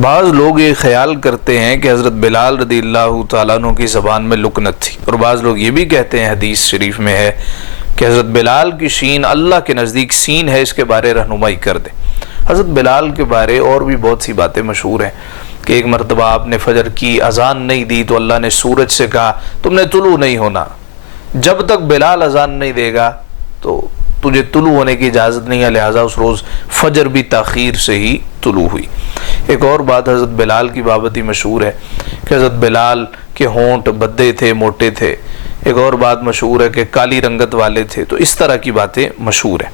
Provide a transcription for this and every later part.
بعض لوگ یہ خیال کرتے ہیں کہ حضرت بلال رضی اللہ تعالیٰ عنہ کی زبان میں لکنت تھی، اور بعض لوگ یہ بھی کہتے ہیں حدیث شریف میں ہے کہ حضرت بلال کی شین اللہ کے نزدیک سین ہے، اس کے بارے رہنمائی کر دیں۔ حضرت بلال کے بارے اور بھی بہت سی باتیں مشہور ہیں کہ ایک مرتبہ آپ نے فجر کی اذان نہیں دی تو اللہ نے سورج سے کہا تم نے طلوع نہیں ہونا، جب تک بلال اذان نہیں دے گا تو تجھے طلوع ہونے کی اجازت نہیں ہے، لہٰذا اس روز فجر بھی تاخیر سے ہی طلوع ہوئی۔ ایک اور بات حضرت بلال کی بابت ہی مشہور ہے کہ حضرت بلال کے ہونٹ بدے تھے، موٹے تھے۔ ایک اور بات مشہور ہے کہ کالی رنگت والے تھے۔ تو اس طرح کی باتیں مشہور ہیں۔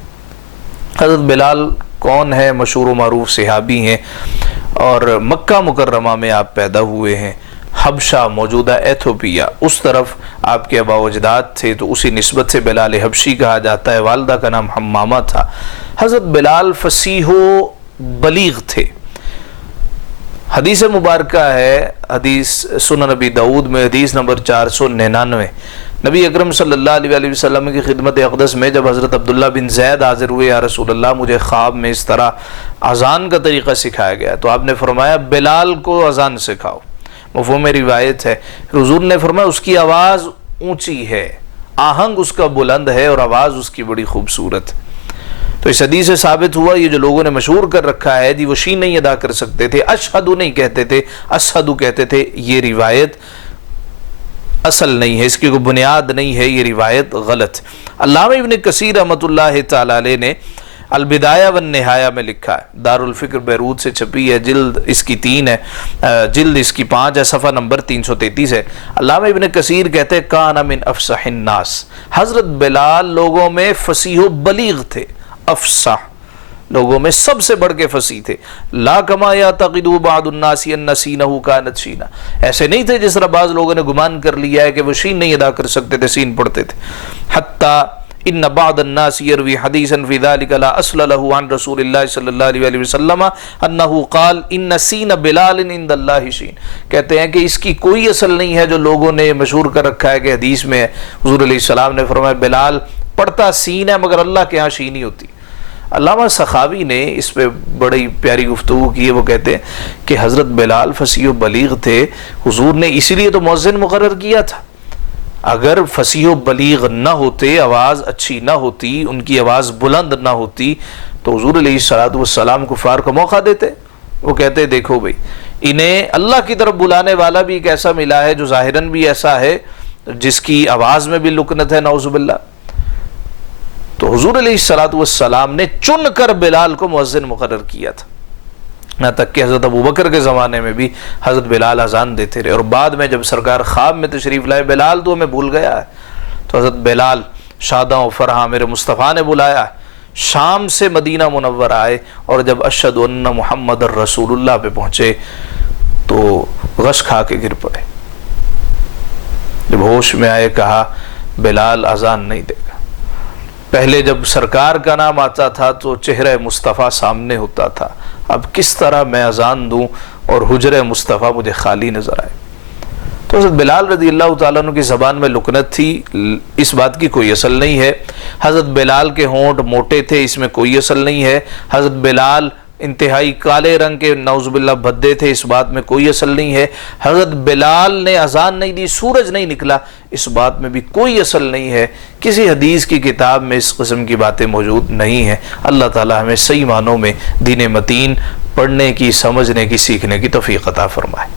حضرت بلال کون ہے؟ مشہور و معروف صحابی ہیں، اور مکہ مکرمہ میں آپ پیدا ہوئے ہیں۔ حبشہ موجودہ ایتھوپیا اس طرف آپ کے آباء و اجداد تھے، تو اسی نسبت سے بلال حبشی کہا جاتا ہے۔ والدہ کا نام حمامہ تھا۔ حضرت بلال فصیح و بلیغ تھے۔ حدیث مبارکہ ہے، حدیث سنن نبی داؤد میں حدیث نمبر 499، نبی اکرم صلی اللہ علیہ وسلم کی خدمت اقدس میں جب حضرت عبداللہ بن زید حاضر ہوئے، یا رسول اللہ مجھے خواب میں اس طرح اذان کا طریقہ سکھایا گیا، تو آپ نے فرمایا بلال کو اذان سکھاؤ۔ مفہوم روایت ہے، حضور نے فرمایا اس کی آواز اونچی ہے، آہنگ اس کا بلند ہے، اور آواز اس کی بڑی خوبصورت ہے۔ تو اس حدیث سے ثابت ہوا یہ جو لوگوں نے مشہور کر رکھا ہے جی وہ شین نہیں ادا کر سکتے تھے، اشہدو نہیں کہتے تھے، اشہدو کہتے تھے، یہ روایت اصل نہیں ہے، اس کی کوئی بنیاد نہیں ہے، یہ روایت غلط۔ علامہ ابن کثیر رحمۃ اللہ تعالی علیہ نے البدایہ والنہایہ میں لکھا ہے، دارالفکر بیروت سے چھپی ہے، جلد اس کی 3 ہے، جلد اس کی 5 ہے، صفحہ نمبر 333 ہے۔ علامہ ابن کثیر کہتے ہیں کان من افصح الناس، حضرت بلال لوگوں میں فصیح و بلیغ تھے، افصح لوگوں میں سب سے بڑھ کے فصیح تھے۔ لا کما یعتقد بعض الناس ان سینہ کانت شینا، ایسے نہیں تھے جس طرح بعض لوگوں نے گمان کر لیا ہے کہ وہ شین نہیں ادا کر سکتے تھے، سین پڑھتے تھے۔ حتی ان بعض الناس يروي حديثا في ذلك لا اصل له عن رسول الله صلی اللہ علیہ وسلم انه قال ان سین بلال عند اللہ شین، کہتے ہیں کہ اس کی کوئی اصل نہیں ہے جو لوگوں نے مشہور کر رکھا ہے کہ حدیث میں حضور علیہ السلام نے فرمایا بلال پڑھتا سین ہے مگر اللہ کے ہاں شین ہی ہوتی۔ علامہ سخاوی نے اس پہ بڑی پیاری گفتگو کی ہے، وہ کہتے ہیں کہ حضرت بلال فصیح و بلیغ تھے، حضور نے اسی لیے تو مؤذن مقرر کیا تھا۔ اگر فصیح و بلیغ نہ ہوتے، آواز اچھی نہ ہوتی، ان کی آواز بلند نہ ہوتی، تو حضور علیہ السلام کفار کو موقع دیتے۔ وہ کہتے دیکھو بھئی انہیں اللہ کی طرف بلانے والا بھی ایک ایسا ملا ہے جو ظاہراً بھی ایسا ہے، جس کی آواز میں بھی لکنت ہے، نعوذ باللہ۔ تو حضور علیہ السلام نے چن کر بلال کو مؤذن مقرر کیا تھا، یہاں تک کہ حضرت ابوبکر کے زمانے میں بھی حضرت بلال اذان دیتے رہے، اور بعد میں جب سرکار خواب میں تشریف لائے بلال تو ہمیں بھول گیا ہے، تو حضرت بلال شاداں و فرحاں میرے مصطفیٰ نے بلایا، شام سے مدینہ منور آئے، اور جب اشہد ان محمد الرسول اللہ پہ پہنچے تو غش کھا کے گر پڑے۔ جب ہوش میں آئے کہا بلال اذان نہیں دے گا۔ پہلے جب سرکار کا نام آتا تھا تو چہرہ مصطفیٰ سامنے ہوتا تھا، اب کس طرح میں اذان دوں اور حجرہ مصطفیٰ مجھے خالی نظر آئے۔ تو حضرت بلال رضی اللہ تعالیٰ عنہ کی زبان میں لکنت تھی، اس بات کی کوئی اصل نہیں ہے۔ حضرت بلال کے ہونٹ موٹے تھے، اس میں کوئی اصل نہیں ہے۔ حضرت بلال انتہائی کالے رنگ کے نعوذ باللہ بھدے تھے، اس بات میں کوئی اصل نہیں ہے۔ حضرت بلال نے اذان نہیں دی، سورج نہیں نکلا، اس بات میں بھی کوئی اصل نہیں ہے۔ کسی حدیث کی کتاب میں اس قسم کی باتیں موجود نہیں ہیں۔ اللہ تعالی ہمیں صحیح معنوں میں دین متین پڑھنے کی، سمجھنے کی، سیکھنے کی توفیق عطا فرمائے۔